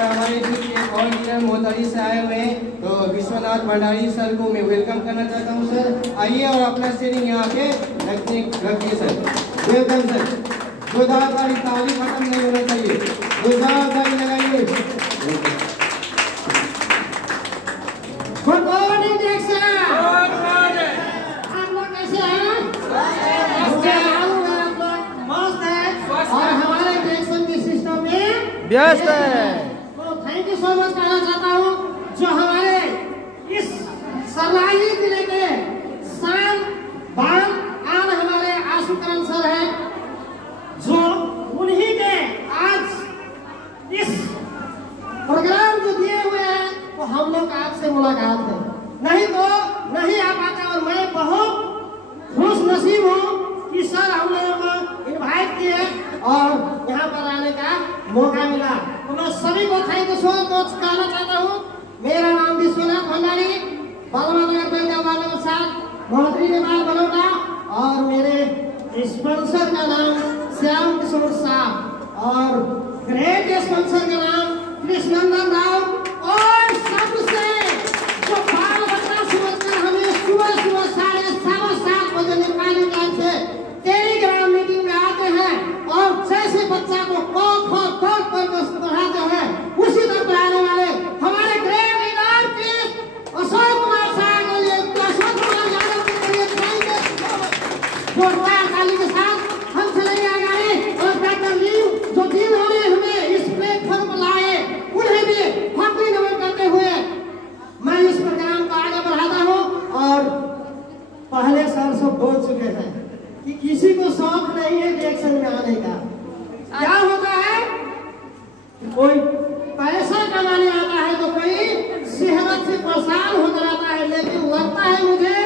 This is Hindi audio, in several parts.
और हमारे बीच एक और लीडर मोहतरी से आए हुए हैं, तो विश्वनाथ भंडारी सर को मैं वेलकम करना चाहता हूं। सर आइए और अपना शेयरिंग यहाँ के रखिए सर। Welcome sir. जोरदार ताली खत्म नहीं होना चाहिए, जोरदार ताली लगाइए। गुड मॉर्निंग दीक्षा। आप लोग कैसे हैं? मुझे मालूम है आप लोग मस्त है और हमारे डायरेक्शन के सिस्टम में व्यस्त है। तो थैंक यू सो मच कहना चाहता हूँ जो हमारे इस सरलाही जिले के शान बाल आन हमारे आशुकरण सर हैं, जो उन्हीं के आज इस प्रोग्राम जो दिए हुए हैं तो हम लोग आपसे मुलाकात है, नहीं तो नहीं आ पाते। और मैं बहुत खुश नसीब हूँ कि सर हम लोगों को इनवाइट किए और यहाँ पर आने का मौका मिला। तो मैं सभी को थैंक यू सो मच कहना चाहता हूँ। मेरा नाम Vishwanath Bhandari, Balwa Nagar bank ward number 7, Mohtari Nepal Balauta, और मेरे स्पॉन्सर का नाम श्याम किशोर साहब और ग्रेट स्पॉन्सर का नाम कृष्णनंदन राव। और सबसे जो बाल बच्चा समझकर हमें सुबह 7:30 बजे नेपाली टाइम से टेलीग्राम मीटिंग में आते हैं और जैसे बच्चा को पढ़ाते हैं उसी तरह पढ़ाने वाले हमारे great leader please Ashok Kumar साहब के लिए, अशोक कुमार यादव के लिए जोरदार ताली के साथ हम चलेंगे आगे। और डॉक्टर लीव जो जिन्होंने हमें इस प्लेटफॉर्म पर लाए उन्हें भी भक्ति नमन करते हुए मैं इस प्रोग्राम को आगे बढ़ाता हूँ। और पहले सर सब बोल चुके हैं कि किसी को शौक नहीं है रिएक्शन में आने का। क्या होता है, कोई पैसा कमाने आता है तो कोई सेहत से परेशान होकर आता है, लेकिन लगता है मुझे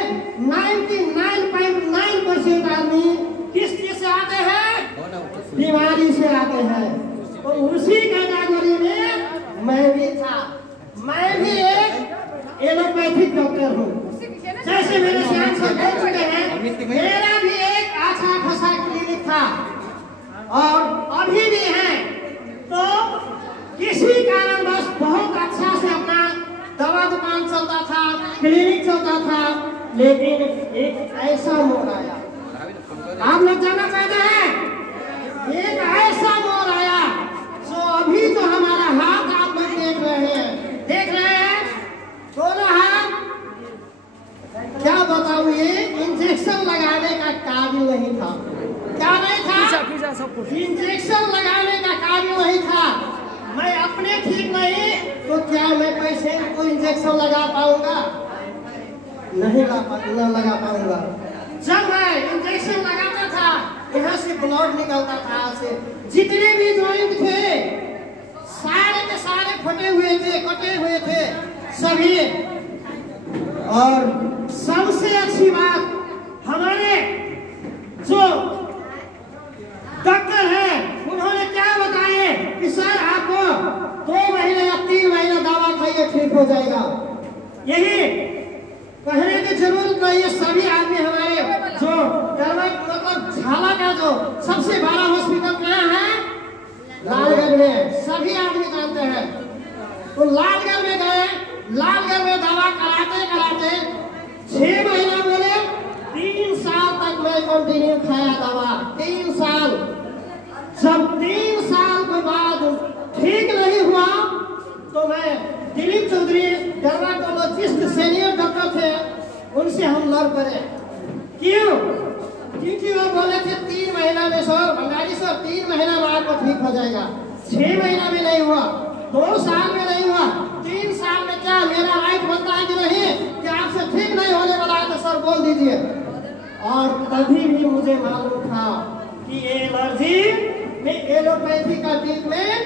99.9% आदमी किस चीज से आते हैं? बीमारी से आते हैं। तो उसी कैटेगरी में मैं भी था। मैं भी एक एलोपैथिक डॉक्टर हूँ, जैसे मेरे श्याम सर बोल चुके हैं। मेरा भी एक अच्छा खासा क्लिनिक था और अभी भी है। तो किसी कारणवश बहुत अच्छा से अपना दवा दुकान चलता था, क्लिनिक चलता था, लेकिन एक ऐसा मोड़ आया। आप लोग जानना चाहते हैं? एक ऐसा मोड़ आया जो अभी तो हमारा हाथ आप लोग देख रहे हैं दोनों हाथ। क्या बताऊं, ये इंजेक्शन लगाने का काबिल नहीं था। क्या नहीं था? इंजेक्शन लगाने का काबिल नहीं था। मैं अपने ठीक नहीं तो क्या मैं पैसे को इंजेक्शन लगा पाऊंगा? नहीं लगा पाऊंगा। जब मैं इंजेक्शन लगाता था यहाँ से ब्लड निकलता था, से जितने भी जॉइंट थे सारे के सारे फटे हुए थे, कटे हुए थे सभी। और सबसे अच्छी बात, हमारे जो डॉक्टर हैं उन्होंने क्या बताए कि सर आपको 2 महीने या 3 महीने दवा खाइए ठीक हो जाएगा। यही कहने की जरूरत नहीं है। सभी आदमी हमारे जो मतलब झाला का जो सबसे बड़ा हॉस्पिटल कहाँ है? लालगढ़ में, सभी आदमी जानते हैं। तो लालगढ़ में गए, लालगढ़ में दवा कराते 6 महीना बोले, 3 साल तक मैं कंटिन्यू खाया दवा। 3 साल। जब 3 साल के बाद ठीक नहीं हुआ तो मैं Dilip Chaudhary dermatologist senior doctor थे, उनसे हम लड़ पड़े। क्यों? क्योंकि वो बोले थे 3 महीना में सर भंडारी सर 3 महीना में आपको ठीक हो जाएगा। 6 महीना में नहीं हुआ, 2 साल में नहीं हुआ, 3 साल में क्या मेरा राइट बनता है कि नहीं कि आपसे ठीक नहीं होने वाला है तो सर बोल दीजिए। और तभी भी मुझे मालूम था कि एलर्जी में एलोपैथी का ट्रीटमेंट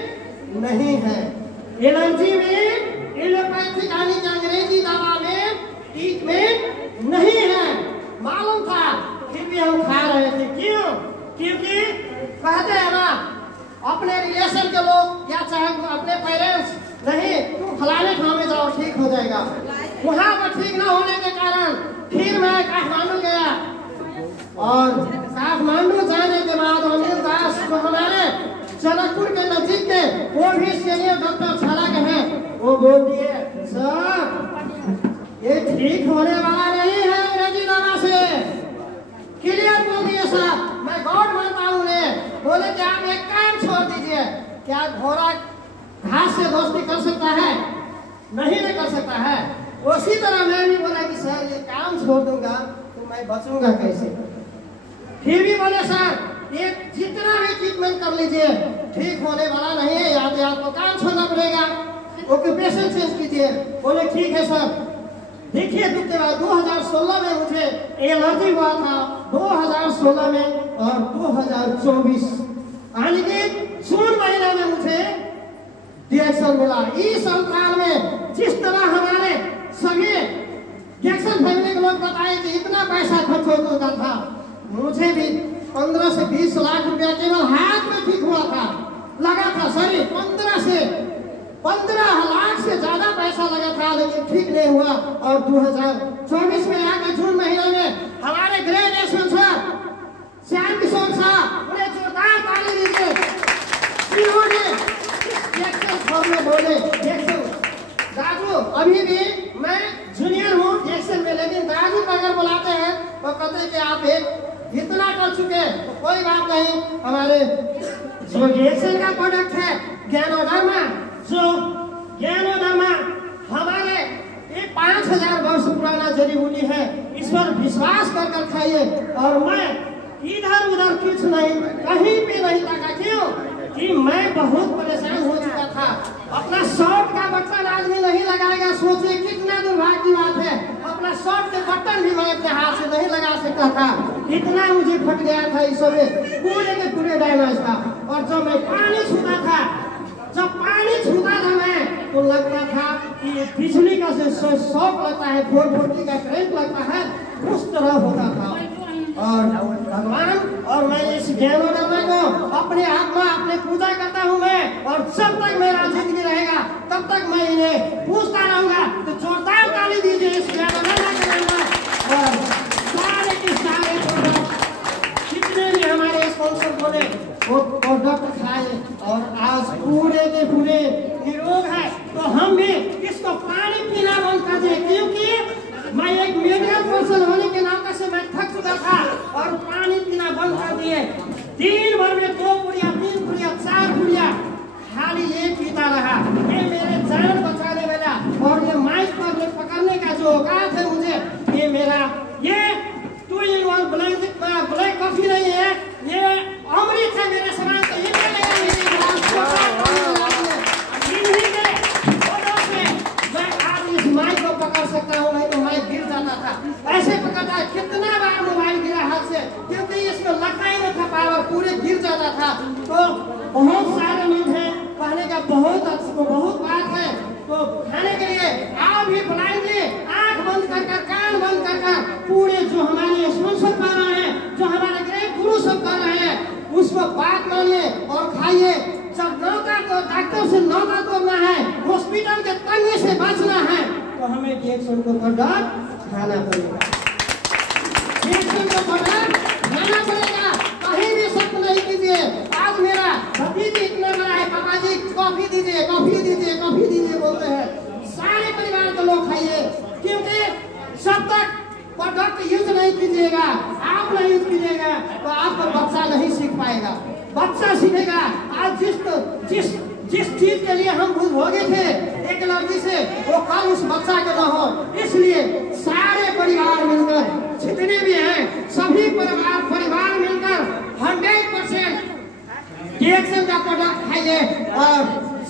नहीं है। एलर्जी में एलोपैथी यानी कि अंग्रेजी दवा में ट्रीटमेंट नहीं है, मालूम था, फिर भी हम खा रहे थे। क्यों? क्योंकि कहते हैं ना, अपने रिलेशन के लोग या चाहे अपने पेरेंट्स, नहीं तुम फलाने ठाव में जाओ ठीक हो जाएगा। वहाँ पर ठीक न होने के कारण फिर मैं काठमांडू गया और काठमांडू जाने के बाद अनिल दास जो हमारे जनकपुर के नजदीक के वो भी सीनियर डॉक्टर छड़ा वो बोल दिए सर ये ठीक होने वाला नहीं है अंग्रेजी दवा से। क्लियर बोल दिए सर, मैं गॉड मानता हूँ उन्हें। बोले कि आप एक काम छोड़ दीजिए, क्या घोड़ा घास से दोस्ती कर सकता है? नहीं ना कर सकता है। उसी तरह मैं भी बोला कि सर ये काम छोड़ दूंगा तो मैं बचूंगा कैसे? फिर भी बोले सर ये जितना भी ट्रीटमेंट कर लीजिए ठीक होने वाला नहीं है, या तो आपको काम छोड़ना पड़ेगा, ऑक्यूपेशन चेंज कीजिए। बोले ठीक है सर। देखिए दूसरे बाद 2016 में मुझे एलर्जी हुआ था, 2016 में और 2024 यानी कि जून महीने में मुझे रिएक्शन मिला। इस अंतराल में जिस तरह हमारे सभी जैक्सन फैमिली के लोग बताए कि इतना पैसा खर्च हो चुका था, मुझे भी 15 से 20 लाख रुपया केवल हाथ में ठीक हुआ था, लगा था। सॉरी 15 लाख से ज्यादा पैसा लगा था, लेकिन ठीक नहीं हुआ। और 2024 में आकर जून महीने में हमारे ग्रेजुएशन सर श्याम किशोर साहब, उन्हें जोरदार ताली दीजिए। उन्होंने में बोले दादू अभी भी मैं जूनियर हूँ जैक्सन में, लेकिन दादू को अगर बुलाते हैं तो कहते हैं कि आप एक इतना कर चुके तो कोई बात नहीं। हमारे जो जैक्सन का प्रोडक्ट है ज्ञानोधर्मा, जो ज्ञानोधर्मा हमारे ये 5000 वर्ष पुराना जड़ी बूटी है, इस पर विश्वास कर खाइए। और मैं इधर उधर कुछ नहीं, कहीं भी नहीं ताका। क्यों कि मैं बहुत परेशान हो चुका था। अपना शर्ट का बटन आदमी नहीं लगाएगा, सोचिए कितना दुर्भाग्य की बात है। अपना शर्ट के बटन भी मैं अपने हाथ से नहीं लगा सकता था, इतना मुझे फट गया था इस समय पूरे के पूरे डैमेज था। और जब मैं पानी छूता था, मैं तो लगता था कि बिजली का जो शॉक लगता है, 440 का करंट लगता है, उस तरह होता था। और भगवान और मैं इस ज्ञानोधर्मा को अपने आत्मा अपने पूजा करता हूँ मैं, और जब तक मेरा जिंदगी रहेगा तब तक मैं इन्हें पूछता रहूंगा। तो जोरदार ताली दीजिए इस ज्ञानोधर्मा के नाम। और सारे के सारे जितने भी हमारे स्पॉन्सर बोले वो प्रोडक्ट खाए और आज पूरे के पूरे निरोग है। तो हम भी इसको पानी पीना बंद कर दें, क्योंकि मैं एक मीडियम पर्सन होने के नाते से मैं थक चुका था और पानी पीना बंद कर दिए। दिन भर में 2 पुड़िया 3 पुड़िया 4 पुड़िया खाली ये पीता रहा। ये मेरे जान बचाने वाला और ये माइक पर पकड़ने का जो औकात है मुझे, ये मेरा ये 2 in 1 ब्लैक कॉफी नहीं है, ये अमृत है मेरे समान। तो ये क्या लगा मेरे माइक को पकड़ सकता हूँ, नहीं तो माइक गिर जाता था। ऐसे पकड़ता कितना बार मोबाइल गिरा हाथ से, क्योंकि इसमें लगता ही नहीं था पावर, पूरे गिर जाता था। तो बहुत सारे लोग हैं, कहने का बहुत बात है। तो खाने के लिए आप भी बुलाएंगे, आंख बंद कर कान बंद कर पूरे जो हमारे स्पॉन्सर कर रहे हैं, जो हमारे ग्रेट गुरु सब कर रहे हैं, उसको बात मानिए और खाइए। जब नौका को डॉक्टर से नौका तोड़ना है, हॉस्पिटल के तंगे से बचना है, तो हमें रिएक्शन को प्रोडक्ट खाना पड़ेगा। रिएक्शन को प्रोडक्ट खाना पड़ेगा, कहीं भी शक नहीं कीजिए। आज मेरा भतीजी इतना बड़ा है, पापा जी कॉफी दीजिए बोलते हैं। सारे परिवार के लोग खाइए, क्योंकि जब तक प्रोडक्ट यूज नहीं कीजिएगा, आप नहीं यूज कीजिएगा, तो आपका बच्चा नहीं सीख पाएगा। बच्चा सीखेगा। आज जिस चीज के लिए हम भोगे थे एक एलर्जी से, वो कल उस बच्चा के न हो। इसलिए सारे परिवार मिलकर, जितने भी हैं सभी परिवार मिलकर 100% रिएक्शन का प्रोडक्ट खाइए और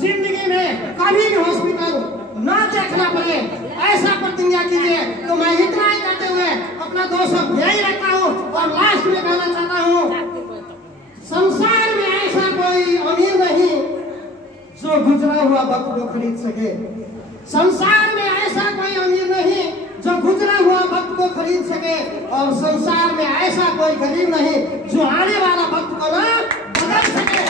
जिंदगी में कभी भी हॉस्पिटल न देखना पड़े, ऐसा प्रतिज्ञा कीजिए। तो मैं इतना ही कहते हुए अपना 2 शब्द यही रखता हूँ और लास्ट में कहना चाहता हूँ, संसार में ऐसा कोई अमीर नहीं जो गुजरा हुआ वक्त को खरीद सके। संसार में ऐसा कोई अमीर नहीं जो गुजरा हुआ वक्त को खरीद सके, और संसार में ऐसा कोई गरीब नहीं जो आने वाला वक्त को न बदल सके।